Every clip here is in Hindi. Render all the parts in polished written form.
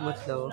मतलब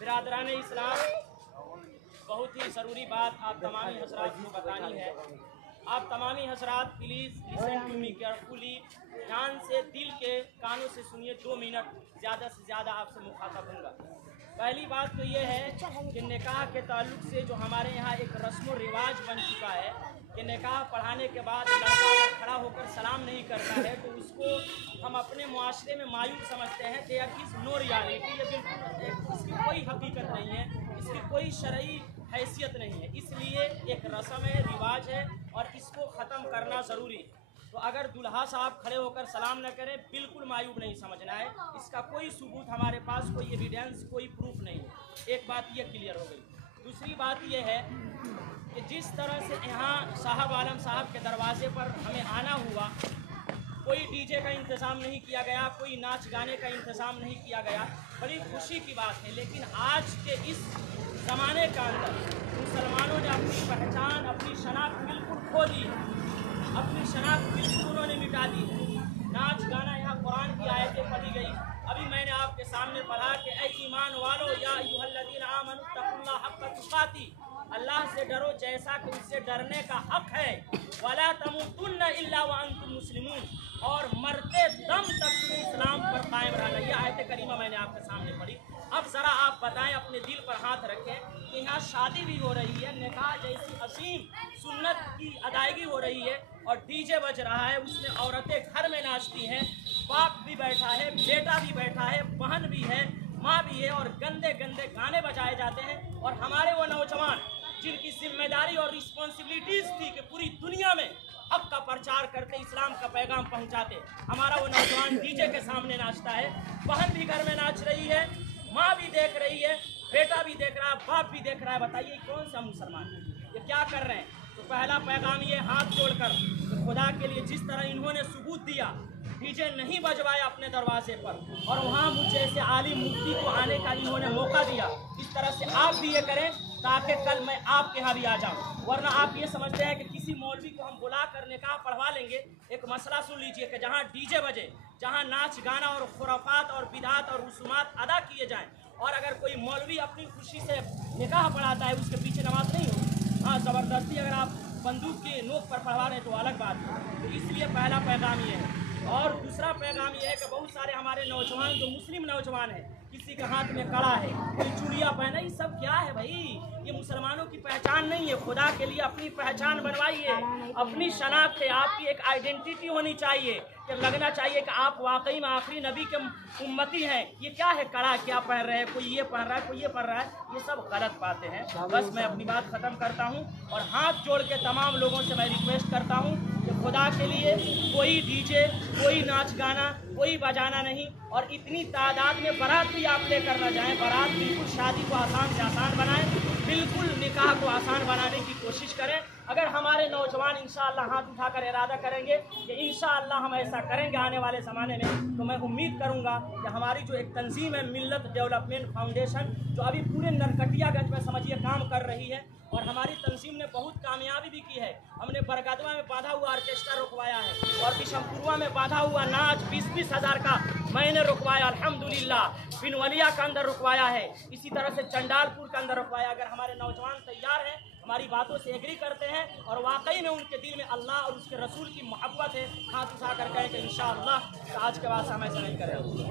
बिरादरान इस्लाम, बहुत ही ज़रूरी बात आप तमामी हज़रात को बतानी है। आप तमामी हज़रात please listen to me carefully, ध्यान से दिल के कानों से सुनिए। 2 मिनट ज़्यादा से ज़्यादा आपसे मुखातब होगा। पहली बात तो ये है कि निकाह के ताल्लुक़ से जो हमारे यहाँ एक रस्म व रिवाज बन चुका है कि निकाह पढ़ाने के बाद लड़का अगर खड़ा होकर सलाम नहीं करता है तो उसको हम अपने मुआशरे में मायूब समझते हैं कि यार इस नो रियलिटी, ये बिल्कुल इसकी कोई हकीकत नहीं है, इसकी कोई शरई हैसियत नहीं है। इसलिए एक रस्म है, रिवाज है और इसको ख़त्म करना ज़रूरी है। तो अगर दुल्हा साहब खड़े होकर सलाम न करें, बिल्कुल मायूब नहीं समझना है। इसका कोई सबूत हमारे पास, कोई एविडेंस, कोई प्रूफ नहीं है। एक बात ये क्लियर हो गई। दूसरी बात ये है कि जिस तरह से यहाँ साहब आलम साहब के दरवाजे पर हमें आना हुआ, कोई डीजे का इंतज़ाम नहीं किया गया, कोई नाच गाने का इंतज़ाम नहीं किया गया, बड़ी खुशी की बात है। लेकिन आज के इस ज़माने के अंदर मुसलमानों ने अपनी पहचान, अपनी शनाख्त बिल्कुल खो दी, अपनी शनाख्त बिल्कुल उन्होंने मिटा दी। नाच गाना, यहाँ कुरान की आयतें पढ़ी गई। अभी मैंने आपके सामने पढ़ा कि ऐ ईमान वालो या अय्युहल्लज़ीना आमनु तक़ुल्लाह हक़्क़ तुक़ाती, अल्लाह से डरो जैसा कि उससे डरने का हक है। वला तमूतुन्ना इल्ला व अंतुम मुस्लिमून, और मरते दम तक तुम इस्लाम पर कायम रहना। यह आयत करीमा मैंने आपके सामने पढ़ी। अब ज़रा आप बताएं, अपने दिल पर हाथ रखें कि यहाँ शादी भी हो रही है, निकाह जैसी असीम सुन्नत की अदायगी हो रही है और डीजे बज रहा है, उसमें औरतें घर में नाचती हैं, बाप भी बैठा है, बेटा भी बैठा है, बहन भी है, माँ भी है, और गंदे गंदे गाने बजाए जाते हैं। और हमारे वो नौजवान जिनकी जिम्मेदारी और रिस्पॉन्सिबिलिटीज़ थी कि पूरी दुनिया में हक का प्रचार करते, इस्लाम का पैगाम पहुँचाते, हमारा वो नौजवान डीजे के सामने नाचता है। बहन भी घर में नाच रही है, माँ भी देख रही है, बेटा भी देख रहा है, बाप भी देख रहा है। बताइए कौन सा मुसलमान है? ये क्या कर रहे हैं? तो पहला पैगाम ये हाथ जोड़कर तो खुदा के लिए जिस तरह इन्होंने सबूत दिया, डीजे नहीं बजवाया अपने दरवाजे पर, और वहाँ मुझ जैसे आलिम मुफ्ती को आने का इन्होंने मौका दिया, इस तरह से आप भी ये करें ताकि कल मैं आपके यहाँ भी आ जाऊँ। वरना आप ये समझते हैं कि किसी मौलवी को हम बुला कर निकाह पढ़वा लेंगे। एक मसला सुन लीजिए कि जहाँ डीजे बजे, जहाँ नाच गाना और खुराफात और बिदात और रसूमात अदा किए जाएँ, और अगर कोई मौलवी अपनी खुशी से निकाह पढ़ाता है, उसके पीछे नमाज नहीं होगी। हाँ, ज़बरदस्ती अगर आप बंदूक के नोक पर पढ़वा रहे हैं तो अलग बात है। तो इसलिए पहला पैगाम ये है। और दूसरा पैगाम ये है कि बहुत सारे हमारे नौजवान जो मुस्लिम नौजवान हैं, किसी के हाथ में कड़ा है, कोई चूड़िया पहना, ये सब क्या है भाई? ये मुसलमानों की पहचान नहीं है। खुदा के लिए अपनी पहचान बनवाइए, अपनी शनाख्त है, आपकी एक आइडेंटिटी होनी चाहिए कि लगना चाहिए कि आप वाकई में आखिरी नबी के उम्मती हैं। ये क्या है कड़ा क्या पहन रहे हैं? कोई ये पहन रहा है, कोई ये पहन रहा है, ये सब गलत बातें हैं। बस मैं अपनी बात ख़त्म करता हूँ और हाथ जोड़ के तमाम लोगों से मैं रिक्वेस्ट करता हूँ कि खुदा के लिए कोई डीजे, कोई नाच गाना, कोई बजाना नहीं, और इतनी तादाद में बारात भी आप लेकर ना जाएं। बारात बिल्कुल शादी को आसान से आसान बनाएं, बिल्कुल निकाह को आसान बनाने की कोशिश करें। अगर हमारे नौजवान इंशाअल्लाह हाथ उठाकर इरादा करेंगे कि इंशाअल्लाह हम ऐसा करेंगे आने वाले ज़माने में, तो मैं उम्मीद करूंगा कि हमारी जो एक तंजीम है मिल्लत डेवलपमेंट फाउंडेशन, जो अभी पूरे नरकटियागंज में समझिए काम कर रही है, और हमारी तंजीम ने बहुत कामयाबी भी की है। हमने बरगदवा में बांधा हुआ ऑर्केस्ट्रा रुकवाया है और बिशमपुरवा में बांधा हुआ नाच 20-20 हज़ार का मैंने रुकवाया अल्हम्दुलिल्लाह। बिनवलिया का अंदर रुकवाया है, इसी तरह से चंडालपुर का अंदर रुकवाया। अगर हमारे नौजवान तैयार हैं, हमारी बातों से एग्री करते हैं और वाकई में उनके दिल में अल्लाह और उसके रसूल की मोहब्बत है, हाथ उठा कर कहें कि इंशाअल्लाह तो आज के बाद हम ऐसा नहीं करेंगे।